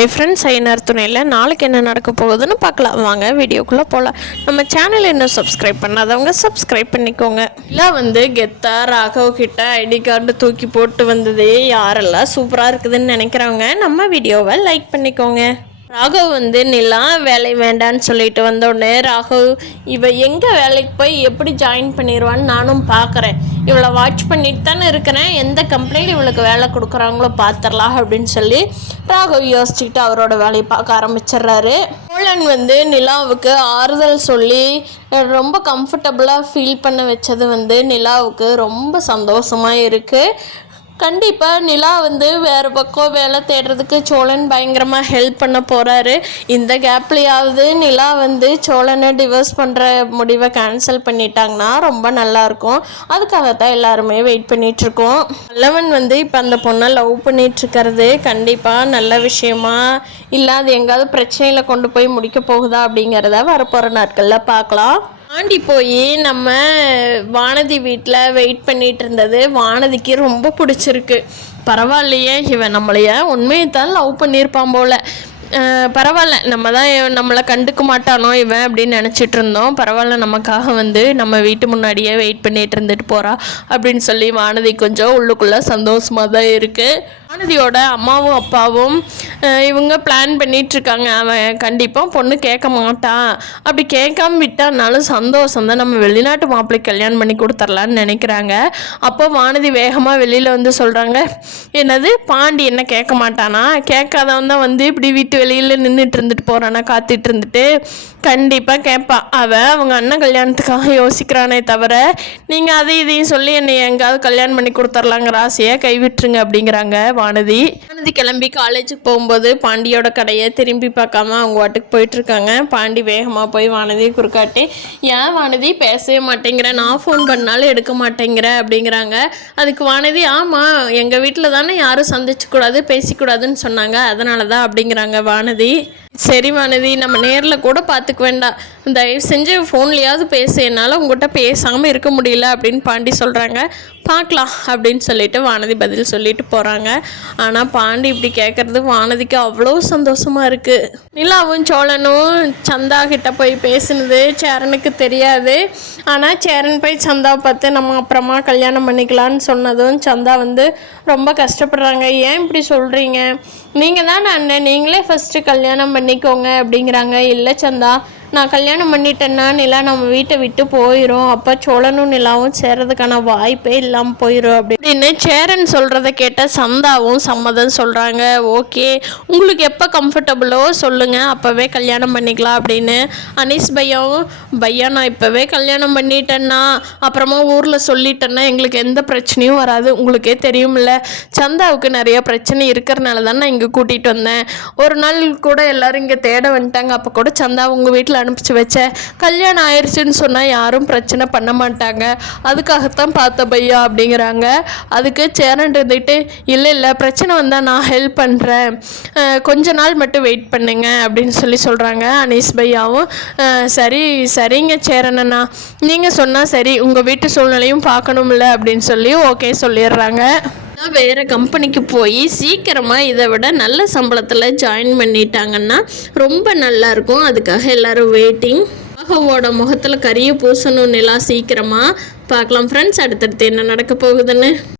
Hi friends, ஐநர் துணையில் நாளைக்கு என்ன நடக்க போகுதுன்னு பார்க்கலாம். வாங்க வீடியோக்குள்ளே போகலாம். நம்ம சேனல் இன்னும் சப்ஸ்கிரைப் பண்ணாதவங்க சப்ஸ்கிரைப் பண்ணிக்கோங்க. இல்லை கெத்தா ராகவ் கிட்ட ஐடி கார்டு தூக்கி போட்டு வந்தது யாரெல்லாம் சூப்பராக இருக்குதுன்னு நினைக்கிறவங்க நம்ம வீடியோவை லைக் பண்ணிக்கோங்க. ராகவ் நிலா வேலை வேண்டான்னு சொல்லிட்டு வந்தோடனே ராகவ் எங்கே வேலைக்கு போய் எப்படி ஜாயின் பண்ணிடுவான்னு நானும் பார்க்குறேன். இவளை வாட்ச் பண்ணிட்டு தானே இருக்கிறேன், எந்த கம்பெனியில் இவளுக்கு வேலை கொடுக்குறாங்களோ பார்த்துடலாம் அப்படின்னு சொல்லி ராகவ் யோசிச்சுக்கிட்டு அவரோட வேலையை பார்க்க ஆரம்பிச்சிடுறாரு. சோழன் நிலாவுக்கு ஆறுதல் சொல்லி ரொம்ப கம்ஃபர்டபுளாக ஃபீல் பண்ண வச்சது நிலாவுக்கு ரொம்ப சந்தோஷமாக இருக்குது. கண்டிப்பாக நிலா வேறு பக்கம் வேலை தேடுறதுக்கு சோழன் பயங்கரமாக ஹெல்ப் பண்ண போகிறாரு. இந்த கேப்லையாவது நிலா சோழனை டிவோர்ஸ் பண்ணுற முடிவை கேன்சல் பண்ணிட்டாங்கன்னா ரொம்ப நல்லாயிருக்கும். அதுக்காகத்தான் எல்லாருமே வெயிட் பண்ணிகிட்ருக்கோம். நல்லவன் இப்போ அந்த பொண்ணை லவ் பண்ணிகிட்ருக்கிறது கண்டிப்பாக நல்ல விஷயமா இல்லை அது எங்காவது பிரச்சனையில் கொண்டு போய் முடிக்க போகுதா அப்படிங்கிறத வரப்போகிற நாட்களில் பார்க்கலாம். தாண்டி போய் நம்ம வானதி வீட்டில் வெயிட் பண்ணிகிட்டு இருந்தது வானதிக்கு ரொம்ப பிடிச்சிருக்கு. பரவாயில்லையே, இவன் நம்மளைய உண்மையை தான் லவ் பண்ணியிருப்பான் போல். பரவாயில்ல, நம்மளை கண்டுக்க மாட்டானோ இவன் அப்படின்னு நினச்சிட்டு இருந்தோம். பரவாயில்ல, நமக்காக நம்ம வீட்டு முன்னாடியே வெயிட் பண்ணிட்டு இருந்துட்டு போகிறா அப்படின்னு சொல்லி வானதி கொஞ்சம் உள்ளுக்குள்ளே சந்தோஷமாக தான் இருக்குது. வானதியோட அம்மாவும் அப்பாவும் இவங்க பிளான் பண்ணிகிட்ருக்காங்க. அவன் கண்டிப்பாக பொண்ணு கேட்க மாட்டான், அப்படி கேட்காம விட்டானாலும் சந்தோஷம் தான், நம்ம வெளிநாட்டு மாப்பிள்ளை கல்யாணம் பண்ணி கொடுத்துர்லான்னு நினைக்கிறாங்க. அப்போ வானதி வேகமாக வெளியில் சொல்கிறாங்க, என்னது பாண்டி என்ன கேட்க மாட்டானா, கேட்காதவன் தான் இப்படி வீட்டு வெளியில் நின்றுட்டு இருந்துட்டு போகிறானா, காத்துட்டு இருந்துட்டு கண்டிப்பாக கேட்பான். அவங்க அண்ணன் கல்யாணத்துக்காக யோசிக்கிறானே தவிர நீங்கள் அதை இதையும் சொல்லி என்னை எங்காவது கல்யாணம் பண்ணி கொடுத்துர்லாங்கிற ஆசையை கைவிட்டுருங்க அப்படிங்கிறாங்க வானதி. கிளம்பி காலேஜுக்கு போகும்போது பாண்டியோட கடையை திரும்பி பார்க்காம அவங்க வாட்டுக்கு போயிட்டுருக்காங்க. பாண்டி வேகமாக போய் வானதியை குறுக்காட்டி, ஏன் வானதி பேசவே மாட்டேங்கிற, நான் ஃபோன் பண்ணாலும் எடுக்க மாட்டேங்கிற அப்படிங்கிறாங்க. அதுக்கு வானதி, ஆமாம் எங்கள் வீட்டில் தானே யாரும் சந்திச்சக்கூடாது பேசிக்கூடாதுன்னு சொன்னாங்க, அதனால தான் அப்படிங்கிறாங்க வானதி. சரி வானதி, நம்ம நேரில் கூட பார்த்துக்க வேண்டாம், தயவு செஞ்சு ஃபோன்லேயாவது பேச, என்னால் உங்கள்கிட்ட பேசாமல் இருக்க முடியல அப்படின்னு பாண்டி சொல்கிறாங்க. பார்க்கலாம் அப்படின்னு சொல்லிட்டு வானதி பதில் சொல்லிட்டு போகிறாங்க. ஆனால் பாண்டி இப்படி கேட்குறது வானதிக்கு அவ்வளோ சந்தோஷமாக இருக்குது. நிலாவும் சோழனும் சந்தா கிட்ட போய் பேசினது சேரனுக்கு தெரியாது. ஆனால் சேரன் போய் சந்தாவை பார்த்து நம்ம அப்புறமா கல்யாணம் பண்ணிக்கலான்னு சொன்னதும் சந்தா ரொம்ப கஷ்டப்படுறாங்க. ஏன் இப்படி சொல்கிறீங்க, நீங்கள் தான் அண்ணன், நீங்களே ஃபஸ்ட்டு கல்யாணம் பண்ணிக்கோங்க அப்படிங்கிறாங்க. இல்லை சந்தா, நான் கல்யாணம் பண்ணிட்டேன்னா நிலா நம்ம வீட்டை விட்டு போயிடும், அப்போ சோழனும் நிலாவும் சேர்றதுக்கான வாய்ப்பே இல்லாமல் போயிடும் அப்படின்னு சேரன் சொல்கிறத கேட்ட சந்தாவும் சம்மதம் சொல்கிறாங்க. ஓகே, உங்களுக்கு எப்போ கம்ஃபர்டபுளோ சொல்லுங்கள், அப்போவே கல்யாணம் பண்ணிக்கலாம் அப்படின்னு. அனீஸ் பையா நான் இப்போவே கல்யாணம் பண்ணிட்டேன்னா அப்புறமா ஊரில் சொல்லிட்டேன்னா எங்களுக்கு எந்த பிரச்சனையும் வராது, உங்களுக்கே தெரியும்ல, சந்தாவுக்கு நிறைய பிரச்சனை இருக்கிறனால தான் நான் இங்கே கூட்டிகிட்டு வந்தேன். ஒரு நாள் கூட எல்லோரும் இங்கே தேட வந்துட்டாங்க, அப்போ கூட சந்தா உங்கள் வீட்டில் அனுப்பிச்சு வச்சேன், கல்யாணம் ஆயிடுச்சுன்னு சொன்னால் யாரும் பிரச்சனை பண்ண மாட்டாங்க, அதுக்காகத்தான் பார்த்த பையா அப்படிங்கிறாங்க. அதுக்கு சேரன் இருந்துட்டு, இல்லை பிரச்சனை வந்தால் நான் ஹெல்ப் பண்ணுறேன், கொஞ்ச நாள் மட்டும் வெயிட் பண்ணுங்க அப்படின்னு சொல்கிறாங்க. அனீஸ் பையாவும் சரிங்க சேரனண்ணா, நீங்கள் சொன்னால் சரி, உங்கள் வீட்டு சூழ்நிலையும் பார்க்கணும்ல அப்படின்னு சொல்லி ஓகே சொல்லிடுறாங்க. வேறு கம்பெனிக்கு போய் சீக்கிரமாக இதை விட நல்ல சம்பளத்தில் ஜாயின் பண்ணிட்டாங்கன்னா ரொம்ப நல்லாயிருக்கும். அதுக்காக எல்லோரும் வெயிட்டிங். ராகவோட முகத்தில் கரிய பூசணும் நிலா சீக்கிரமாக பார்க்கலாம் ஃப்ரெண்ட்ஸ். அடுத்தடுத்து என்ன நடக்க போகுதுன்னு.